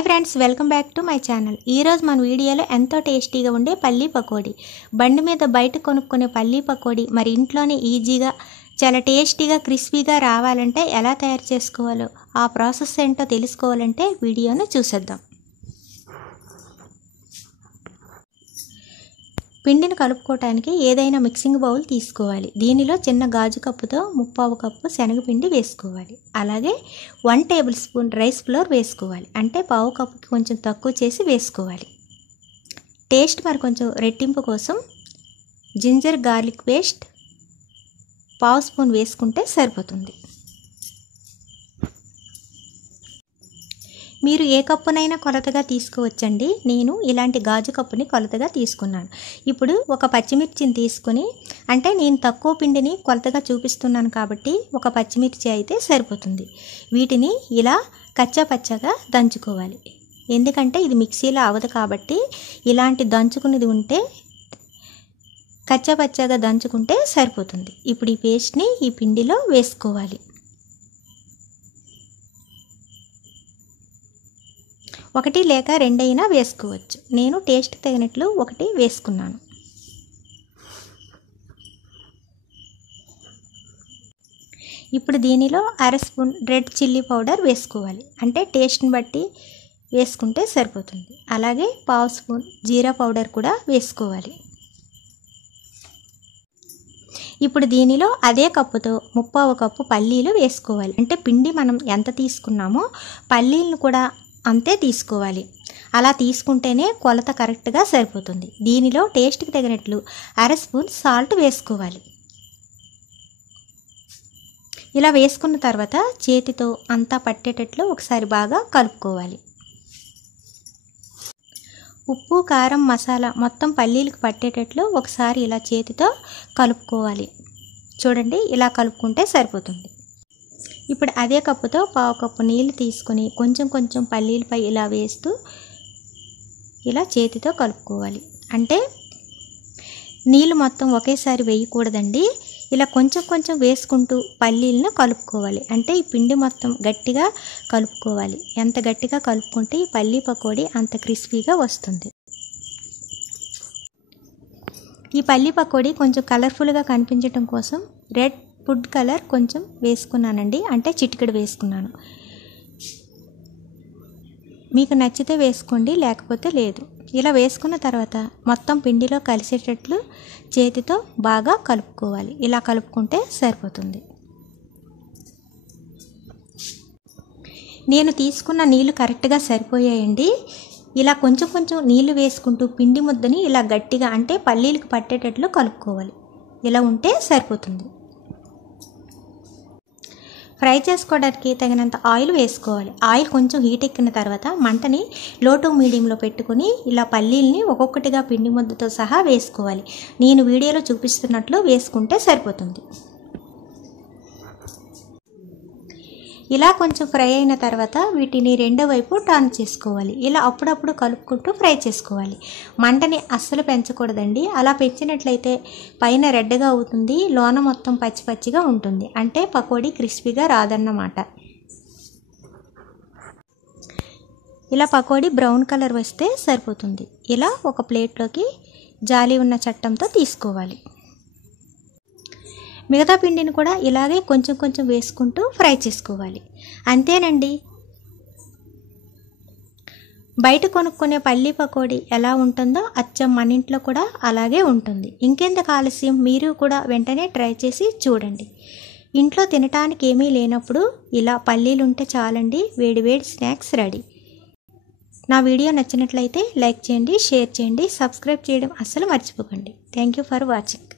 Hi friends, welcome back to my channel. ఈరోజు మన వీడియోలో ఎంతో టేస్టీగా ఉండే పల్లీ పకోడీ, బండి మీద బయట కొనుక్కునే పల్లీ పకోడీ మరి ఇంట్లోనే ఈజీగా చాలా టేస్టీగా క్రిస్పీగా రావాలంటే ఎలా తయారు చేసుకోవాలో ఆ ప్రాసెస్ ఏంటో తెలుసుకోవాలంటే వీడియోను చూసేద్దాం. పిండిని కలుపుకోవడానికి ఏదైనా మిక్సింగ్ బౌల్ తీసుకోవాలి. దీనిలో చిన్న గాజు కప్పుతో 3/4 కప్పు శనగపిండి వేసుకోవాలి. అలాగే 1 టేబుల్ స్పూన్ రైస్ ఫ్లోర్ వేసుకోవాలి. అంటే 1/4 కప్పుకి కొంచెం తక్కువ చేసి వేసుకోవాలి. టేస్ట్ మరి కొంచెం రెట్టింపు కోసం జింజర్ గార్లిక్ పేస్ట్ 1/2 స్పూన్ వేసుకుంటే సరిపోతుంది. మీరు ఏ కప్పునైనా కొలతగా తీసుకోవచ్చండి. నేను ఇలాంటి గాజు కప్పుని కొలతగా తీసుకున్నాను. ఇప్పుడు ఒక పచ్చిమిర్చిని తీసుకొని, అంటే నేను తక్కువ పిండిని కొలతగా చూపిస్తున్నాను కాబట్టి ఒక పచ్చిమిర్చి అయితే సరిపోతుంది. వీటిని ఇలా కచ్చా పచ్చగా దంచుకోవాలి. ఎందుకంటే ఇది మిక్సీలో అవ్వదు కాబట్టి ఇలాంటి దంచుకునేది ఉంటే కచ్చా పచ్చగా దంచుకుంటే సరిపోతుంది. ఇప్పుడు ఈ పేస్ట్ని ఈ పిండిలో వేసుకోవాలి. ఒకటి లేక రెండైనా వేసుకోవచ్చు. నేను టేస్ట్ తగినట్లు 1 వేసుకున్నాను. ఇప్పుడు దీనిలో 1/2 స్పూన్ రెడ్ చిల్లీ పౌడర్ వేసుకోవాలి. అంటే టేస్ట్ని బట్టి వేసుకుంటే సరిపోతుంది. అలాగే 1/2 స్పూన్ జీరా పౌడర్ కూడా వేసుకోవాలి. ఇప్పుడు దీనిలో అదే కప్పుతో 3/4 కప్పు పల్లీలు వేసుకోవాలి. అంటే పిండి మనం ఎంత తీసుకున్నామో పల్లీలను కూడా అంతే తీసుకోవాలి. అలా తీసుకుంటేనే కొలత కరెక్ట్గా సరిపోతుంది. దీనిలో టేస్ట్కి తగినట్లు 1/2 స్పూన్ సాల్ట్ వేసుకోవాలి. ఇలా వేసుకున్న తర్వాత చేతితో అంతా పట్టేటట్లు ఒకసారి బాగా కలుపుకోవాలి. ఉప్పు, కారం, మసాలా మొత్తం పల్లీలకు పట్టేటట్లు ఒకసారి ఇలా చేతితో కలుపుకోవాలి. చూడండి, ఇలా కలుపుకుంటే సరిపోతుంది. ఇప్పుడు అదే కప్పుతో 1/4 కప్పు నీళ్ళు తీసుకొని కొంచెం కొంచెం పల్లీలపై ఇలా వేస్తూ ఇలా చేతితో కలుపుకోవాలి. అంటే నీళ్ళు మొత్తం ఒకేసారి వేయకూడదండి. ఇలా కొంచెం కొంచెం వేసుకుంటూ పల్లీలను కలుపుకోవాలి. అంటే ఈ పిండి మొత్తం గట్టిగా కలుపుకోవాలి. ఎంత గట్టిగా కలుపుకుంటే ఈ పల్లీ పకోడీ అంత క్రిస్పీగా వస్తుంది. ఈ పల్లీ పకోడీ కొంచెం కలర్ఫుల్గా కనిపించడం కోసం రెడ్ ఫుడ్ కలర్ కొంచెం వేసుకున్నానండి. అంటే చిటికెడు వేసుకున్నాను. మీకు నచ్చితే వేసుకోండి, లేకపోతే లేదు. ఇలా వేసుకున్న తర్వాత మొత్తం పిండిలో కలిసేటట్లు చేతితో బాగా కలుపుకోవాలి. ఇలా కలుపుకుంటే సరిపోతుంది. నేను తీసుకున్న నీళ్ళు కరెక్ట్గా సరిపోయాయండి. ఇలా కొంచెం కొంచెం నీళ్లు వేసుకుంటూ పిండి ముద్దని ఇలా గట్టిగా, అంటే పల్లీలకు పట్టేటట్లు కలుపుకోవాలి. ఇలా ఉంటే సరిపోతుంది. ఫ్రై చేసుకోవడానికి తగినంత ఆయిల్ వేసుకోవాలి. ఆయిల్ కొంచెం హీట్ ఎక్కిన తర్వాత మంటని లో టు మీడియంలో పెట్టుకుని ఇలా పల్లీల్ని ఒక్కొక్కటిగా పిండి ముద్దతో సహా వేసుకోవాలి. నేను వీడియోలో చూపిస్తున్నట్లు వేసుకుంటే సరిపోతుంది. ఇలా కొంచెం ఫ్రై అయిన తర్వాత వీటిని రెండో వైపు టర్న్ చేసుకోవాలి. ఇలా అప్పుడప్పుడు కలుపుకుంటూ ఫ్రై చేసుకోవాలి. మంటని అస్సలు పెంచకూడదండి. అలా పెంచినట్లయితే పైన రెడ్గా అవుతుంది, లోన మొత్తం పచ్చి పచ్చిగా ఉంటుంది. అంటే పకోడీ క్రిస్పీగా రాదన్నమాట. ఇలా పకోడీ బ్రౌన్ కలర్ వస్తే సరిపోతుంది. ఇలా ఒక ప్లేట్లోకి జాలి ఉన్న చట్టంతో తీసుకోవాలి. మిగతా పిండిని కూడా ఇలాగే కొంచెం కొంచెం వేసుకుంటూ ఫ్రై చేసుకోవాలి. అంతేనండి. బయట కొనుక్కునే పల్లీ పకోడీ ఎలా ఉంటుందో అచ్చం మన ఇంట్లో కూడా అలాగే ఉంటుంది. ఇంకెందుకు ఆలస్యం, మీరు కూడా వెంటనే ట్రై చేసి చూడండి. ఇంట్లో తినటానికి ఏమీ లేనప్పుడు ఇలా పల్లీలు ఉంటే చాలండి, వేడి వేడి స్నాక్స్ రెడీ. నా వీడియో నచ్చినట్లయితే లైక్ చేయండి, షేర్ చేయండి, సబ్స్క్రైబ్ చేయడం అస్సలు మర్చిపోకండి. Thank you for watching.